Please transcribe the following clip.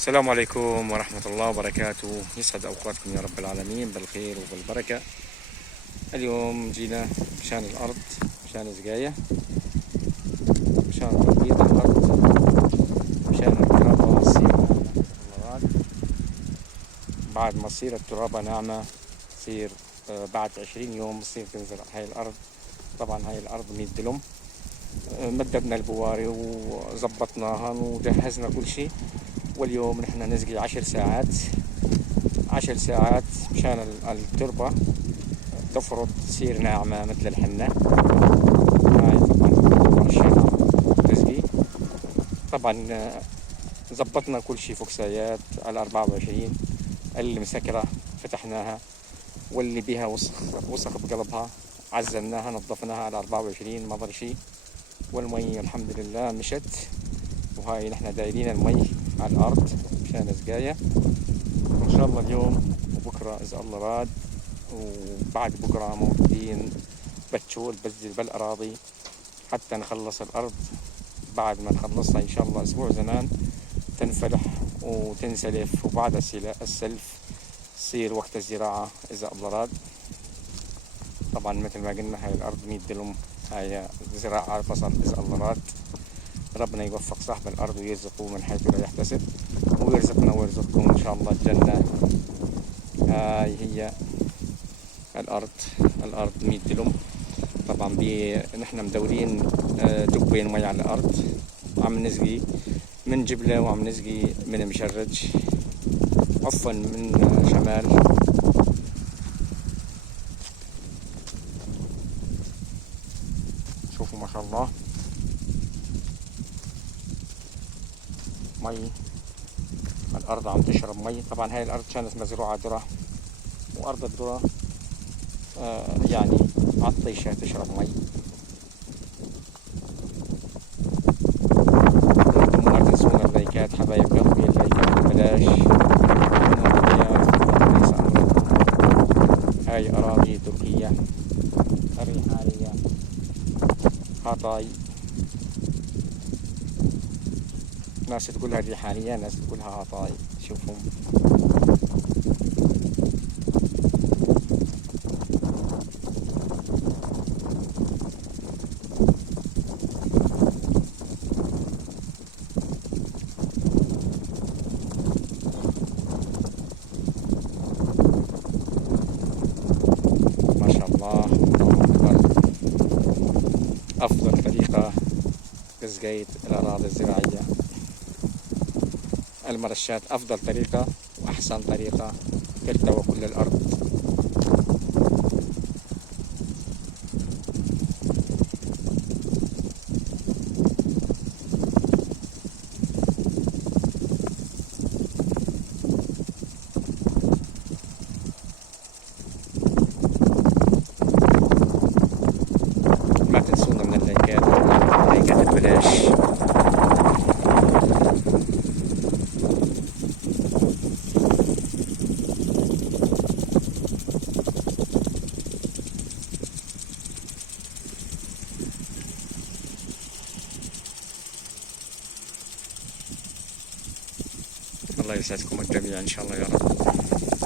السلام عليكم ورحمة الله وبركاته. يسعد أوقاتكم يا رب العالمين بالخير وبالبركة. اليوم جينا مشان الأرض، مشان سقاية، مشان تبييض الأرض، مشان الترابة تصير بعد ما تصير الترابة ناعمة تصير بعد 20 يوم تصير تنزرع هاي الأرض. طبعا هاي الأرض 100 دلم. مددنا البواري وزبطناها وجهزنا كل شيء، واليوم نحن نسقي 10 ساعات مشان التربة تفرط تصير ناعمة مثل الحنة. هاي طبعا رشينا نسقي. طبعا زبطنا كل شيء، فوكسايات على 24 اللي مسكرة فتحناها، واللي بيها وسخ بقلبها عزلناها نظفناها على 24 ما ضل شيء. والمي الحمد لله مشت، وهاي نحن دايرين المي على الأرض مشان سقاية. إن شاء الله اليوم وبكرة إذا الله راد، وبعد بكرة موجودين بتشول بزل بالأراضي حتى نخلص الأرض. بعد ما نخلصها إن شاء الله أسبوع زمان تنفلح وتنسلف، وبعد السلف تصير وقت الزراعة إذا الله راد. طبعا مثل ما قلنا هاي الأرض 100 دلم، هاي زراعة على الفصل إذا الله راد. ربنا يوفق صاحب الأرض ويرزقه من حيث لا يحتسب، ويرزقنا ويرزقكم إن شاء الله الجنة. هاي هي الأرض 100 دلم. طبعا نحن مدورين دبين مي على الأرض، عم نسقي من جبلة وعم نسقي من مشرج، عفوا من شمال. شوفوا ما شاء الله مي الأرض عم تشرب مي. طبعا هاي الأرض كانت مزروعة ذرة، وأرض الذرة يعني عطيشة تشرب مي. ما تنسونا اللايكات حبايب قلبي، اللايكات ببلاش. هاي أراضي تركية الريحانية هاتاي، ناس تقولها الريحانية، ناس تقولها هاتاي. شوفوا ما شاء الله. أفضل طريقة لسقاية الأراضي الزراعية المرشات، أفضل طريقة وأحسن طريقة ترتوى كل الأرض. ما تنسونا من اللايكات ببلاش. الله يسعدكم الجميع إن شاء الله يا رب.